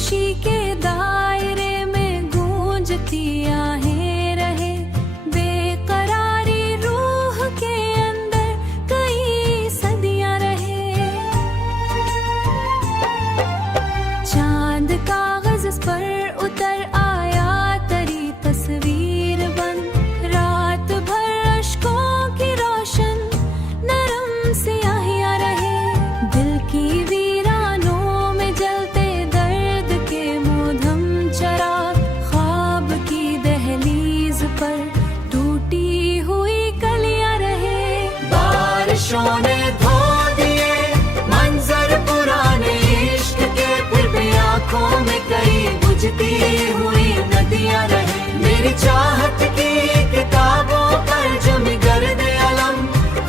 खामोशी के दायरे में गूंजती आहें रहे, बेकरारी रूह के अंदर कई सदियां रहे। चांद कागज पर उतर आया तरी तस्वीर बन, रात भर अश्कों की रोशन नरम सियाहियां रहे। दिल की वीरानों में जलते दर्द के मोहधम चराग, ख्वाब की दहलीज पर टूटी हुई कलियां रहे। बारिशों ने धो दिए मंजर पुराने इश्क के, फिर भी आंखों में कई बुझती हुई नदियां रहे। मेरी चाहत की किताबों पर जमी गर्द अलम,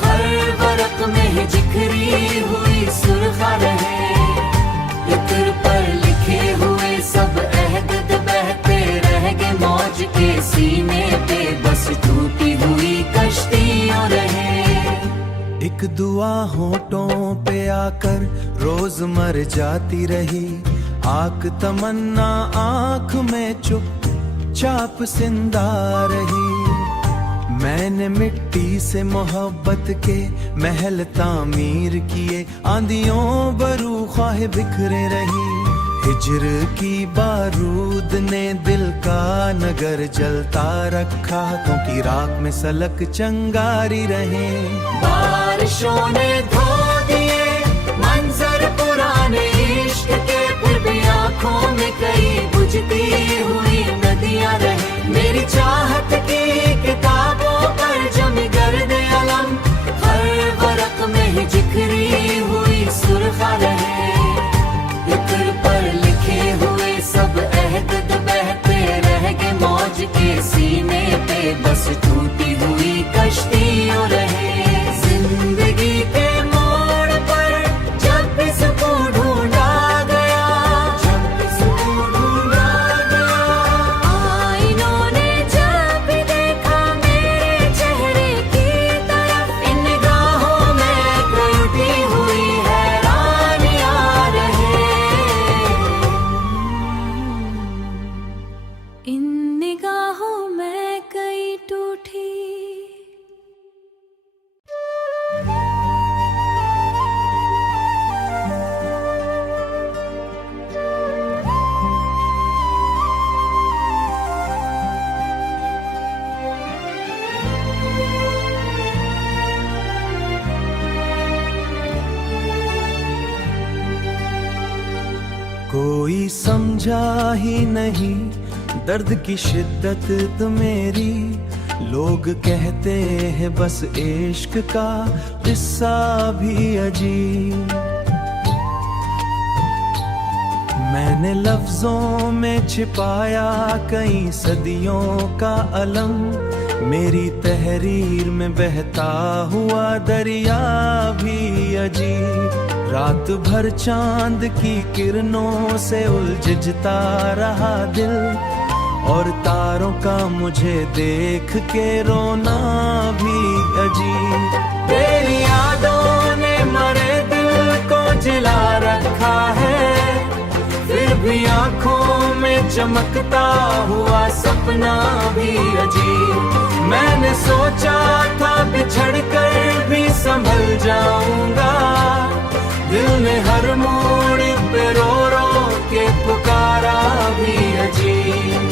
हर वरक में ही जिखरी हुई सुर्खा रहे। इत्र पर लिखे हुए सब अहद बहते रह गए मौज के सीने पे, बस टूटी हुई कश्तियां रहे। एक दुआ होठों पे आकर रोज मर जाती रही, आंख तमन्ना आंख में चुपचाप जिंदा रही। मैंने मिट्टी से मोहब्बत के महल तामीर किए, आंधियों बरू ख्वाह बिखरे रही। हिजर की बारूद ने दिल का नगर जलता रखा, क्योंकि राख में सलक चंगारी रहे। बारिशों ने धो दिए मंजर पुराने इश्क के, फिर भी आंखों में कई बुझती हुई नदियां रहे। मेरी चाहत की किताबों पर जमी गर्द अलम, हर वरक में ही जिखरी हुई सुर्खा रहे। इत्र पर लिखे हुए सब अहद बहते रह गए मौज के सीने पे, बस टूटी हुई कश्तियां रहे। जिंदगी के मोड़ पर जब भी सुकून ढूंढा गया, जब भी सुकून ढूंढा गया, आईनों ने जब भी देखा मेरे चेहरे की तरफ, इन निगाहों में उठी हुई हैरानियां रहे। इन निगाहों में कई टूटी कोई समझा ही नहीं दर्द की शिद्दत मेरी, लोग कहते हैं बस इश्क का किस्सा भी अजीब। मैंने लफ्जों में छिपाया कई सदियों का अलम, मेरी तहरीर में बहता हुआ दरिया भी अजीब। रात भर चांद की किरणों से उलझता रहा दिल, और तारों का मुझे देख के रोना भी अजीब। तेरी यादों ने मरे दिल को जिला रखा है, फिर भी आंखों में चमकता हुआ सपना भी अजीब। मैंने सोचा था बिछड़ कर भी संभल जाऊंगा, दिल ने हर मोड़ पे रो रो के पुकारा भी अजीब।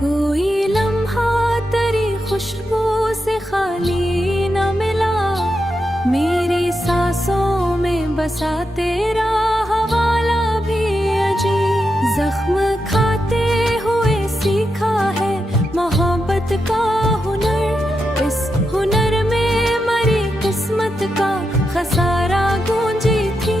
कोई लम्हा तेरी खुशबू से खाली न मिला, मेरी सांसों में बसा तेरा हवाला भी अजीब। जख्म खाते हुए सीखा है मोहब्बत का हुनर, इस हुनर में मरी किस्मत का खसारा गूंजी थी।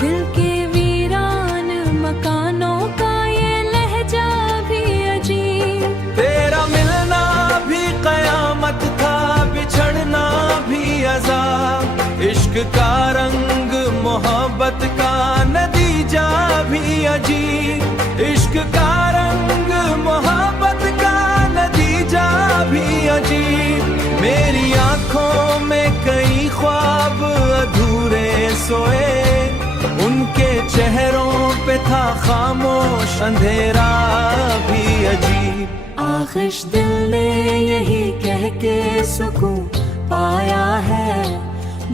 दिल के वीरान मकानों का ये लहजा भी अजीब। तेरा मिलना भी कयामत था, बिछड़ना भी अज़ाब। इश्क का रंग मोहब्बत का नतीजा भी अजीब। इश्क का रंग मोहब्बत का नतीजा भी अजीब। मेरी आंखों में कई ख्वाब सोए, उनके चेहरों पे था खामोश अंधेरा भी अजीब। आखिश दिल ने यही कह के सुकून पाया है,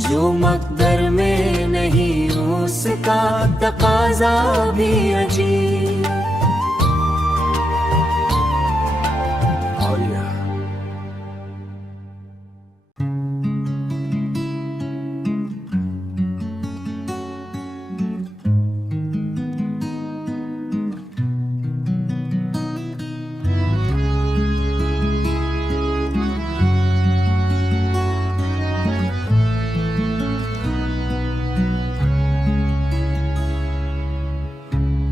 जो मकदर में नहीं उसका तकाजा भी अजीब।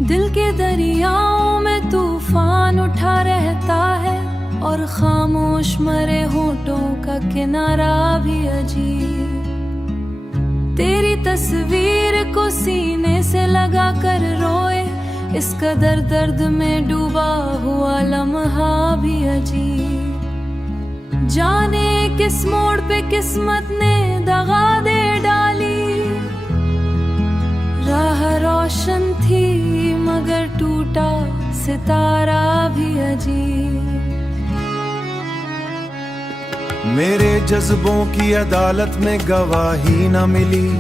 दिल के दरियाओं में तूफान उठा रहता है, और खामोश मरे होठों का किनारा भी अजीब। तेरी तस्वीर को सीने से लगा कर रोए, इस कदर दर्द में डूबा हुआ लम्हा भी अजीब। जाने किस मोड़ पे किस्मत ने दगा दे डाली, राह रोशन थी मगर टूटा सितारा भी अजीब। मेरे जज्बों की अदालत में गवाही न मिली,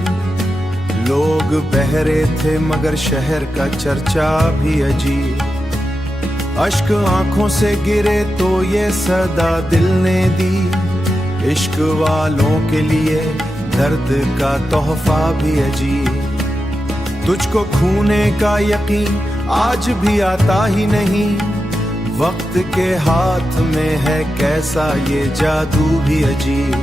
लोग बहरे थे मगर शहर का चर्चा भी अजीब। अश्क आंखों से गिरे तो ये सदा दिल ने दी, इश्क वालों के लिए दर्द का तोहफा भी अजीब। तुझको खूने का यकीन आज भी आता ही नहीं, वक्त के हाथ में है कैसा ये जादू भी अजीब।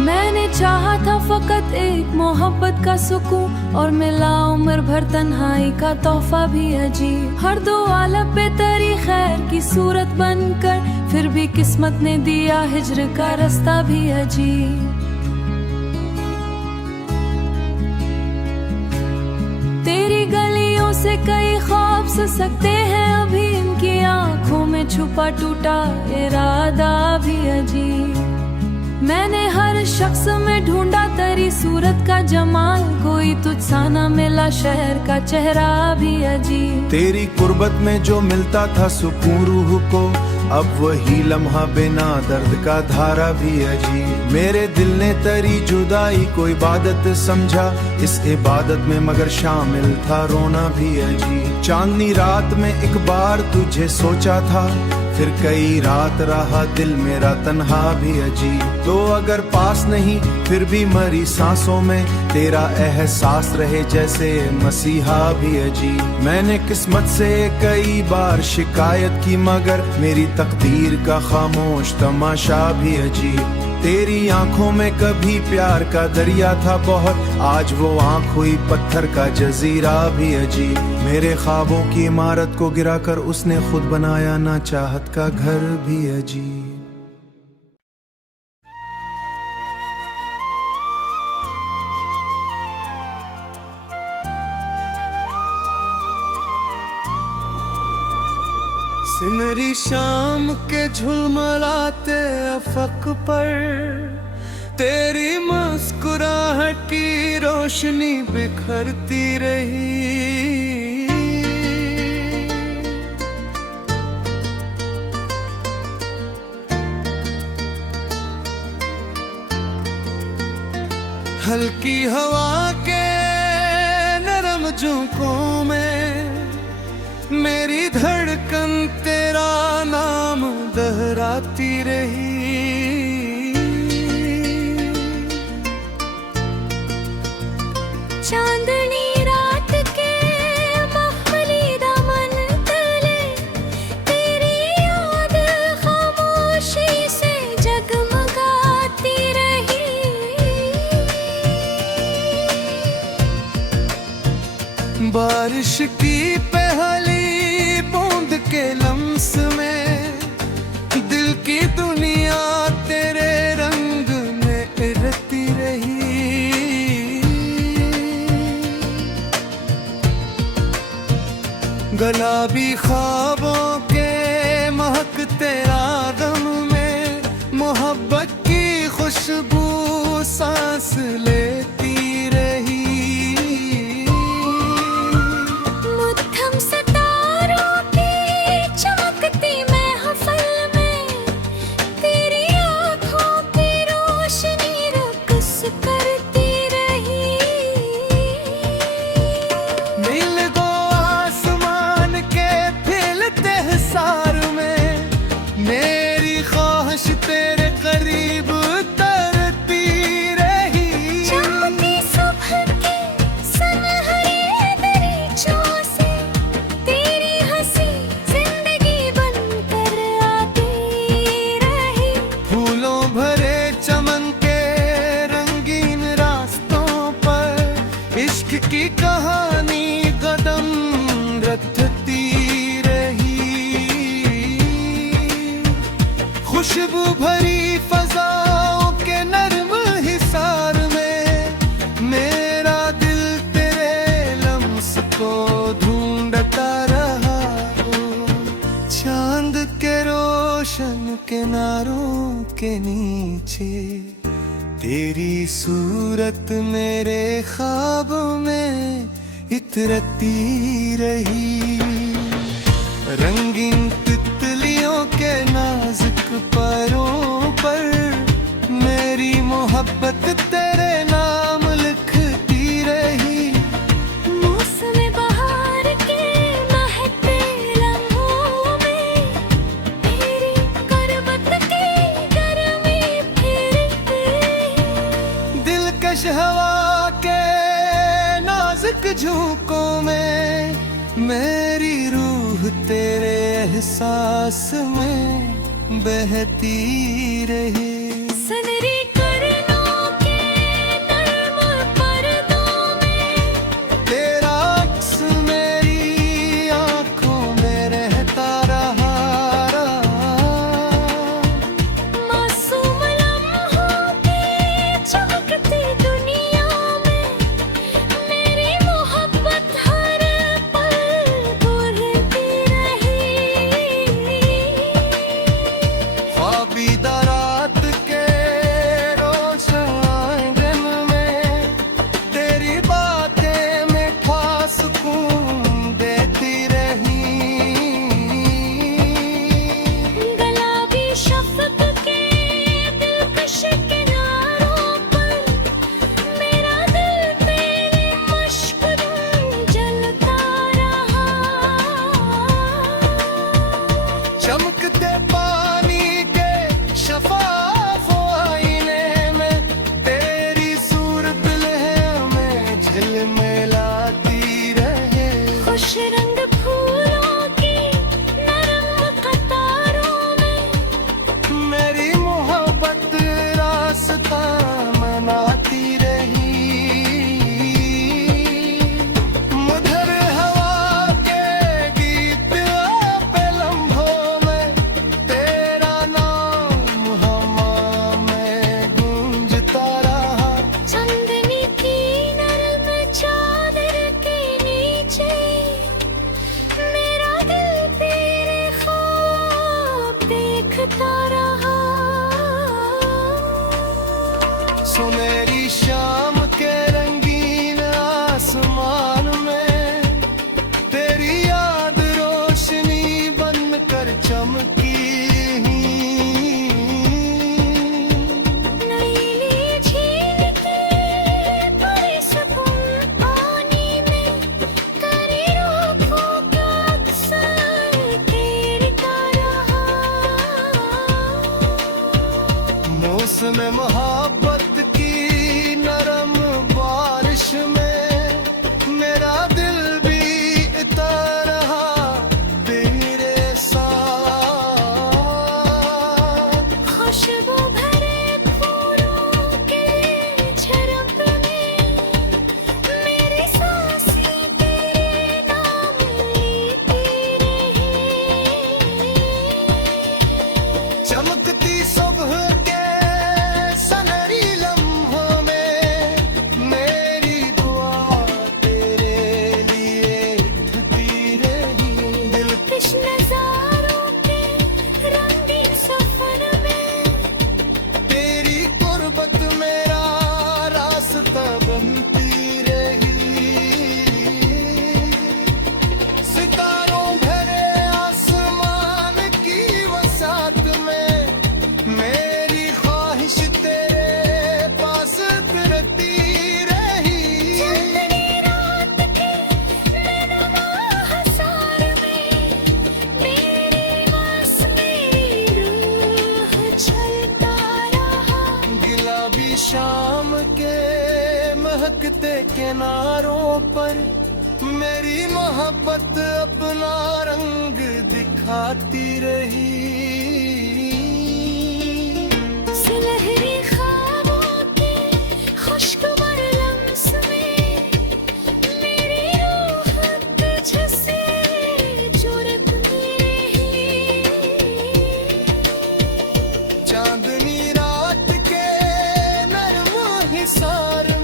मैंने चाहा था फकत एक मोहब्बत का सुकून, और मिला उम्र भर तन्हाई का तोहफा भी अजीब। हर दो आलम पे तरी खैर की सूरत बनकर, फिर भी किस्मत ने दिया हिज्र का रास्ता भी अजीब। तेरी गलियों से कई ख्वाब स सकते हैं अभी, इनकी आंखों में छुपा टूटा इरादा भी अजीब। मैंने हर शख्स में ढूंढा तेरी सूरत का जमाल, कोई तुझसा न मिला शहर का चेहरा भी अजीब। तेरी कुर्बत में जो मिलता था सुकून रूह को, अब वही लम्हा बिना दर्द का धारा भी अजीब। मेरे दिल ने तेरी जुदाई को इबादत समझा, इस इबादत में मगर शामिल था रोना भी अजीब। चांदनी रात में एक बार तुझे सोचा था, फिर कई रात रहा दिल मेरा तन्हा भी अजीब। तो अगर पास नहीं फिर भी मरी सांसों में, तेरा एहसास रहे जैसे मसीहा भी अजीब। मैंने किस्मत से कई बार शिकायत की, मगर मेरी तकदीर का खामोश तमाशा भी अजीब। तेरी आंखों में कभी प्यार का दरिया था बहुत, आज वो आंख हुई पत्थर का जजीरा भी अजीब। मेरे ख्वाबों की इमारत को गिराकर उसने खुद बनाया ना चाहत का घर भी अजीब। सिमरी शाम के झुलमलाते अफक पर, तेरी मुस्कुराहट की रोशनी बिखरती रही। हल्की हवा के नरम झोंकों में मेरी धड़कन तेरा नाम दोहराती रही। चांदनी रात के महफली दामन तले, तेरी याद खामोशी से जगमगाती रही। बारिश की पहली बूंद के लम्स में दिल की दुनिया तेरे रंग में इरती रही। गुलाबी ख्वाबों के महक तेरा गम में पानी कदम रखती रही। खुशबू भरी फजाओं के नर्म हिसार में मेरा दिल तेरे लम्स को ढूंढता रहा। चांद के रोशन किनारों के नीचे तेरी सूरत मेरे ख्वाबों में इतरती रही। रंगीन तितलियों के नाजुक पैरों पर मेरी मोहब्बत तेरे नाम लिखती रही। मौसम बहार के महकते लम्हों में तेरी गुर्बत की गर्मी फिरती। दिलकश हवा के नाजुक झोंकों में मेरी रूह तेरे एहसास में बहती रही। सनरी किरणों के नर्म पर्दों में तेरा अक्स मेरी आंखों में रहता रहा। मासूम लम्हों की चमकती दुनिया में मेरी मोहब्बत हर पल घुलती रही। ख्वाबीदा रात के रोशन आंगन में तेरी बातें मीठा सुकून देती रही। गुलाबी शफ़क़ के दिलकश किनारों पर मेरा दिल तेरे मश्क जलता रहा। चमकते पानी के शफाफ आईने में तेरी सूरत लहर में झिलमिलाती रहे। खुश रंग फूलों की नरम कतारों में मेरी मोहब्बत रास्ता मनाती रही। मधुर हवा के गीत पे लम्हों में तेरा नाम हवा में गूंजता रहा। चांदनी की नरम चादर के नीचे मेरा दिल तेरे ख्वाब देखता रहा। सुनहरी शाम के रंगीन आसमान में तेरी याद रोशनी बनकर चमकी। नीली झील के पुरसुकून पानी में तेरी आँखों का अक्सर तैरता रहा। मौसम मोहब्बत की नरम बारिश में मेरा दिल भी इतर रहा तेरे साथ। खुशबू भरे फूलों के झरप में मेरी सांसें तेरे नाम लेती रही। चमकती सुबह के सनहरी लम्हों में मेरी दुआ तेरे लिए उठती रही। दिलकश नज़ारों के रंगीन सफर में तेरी गुर्बत मेरा रास्ता बनती रही। सितारों भरे आसमान की वसात में मेरी ख्वाहिश तेरे पास फिरती रही। चांदनी रात के नैना हसार में मेरी बस मेरी रूह चलता रहा। गुलाबी शाम के महकते किनारों पर मेरी मोहब्बत अपना रंग दिखाती रही। सुनहरे ख्वाबों के खुशगवार लम्स में मेरी प्यार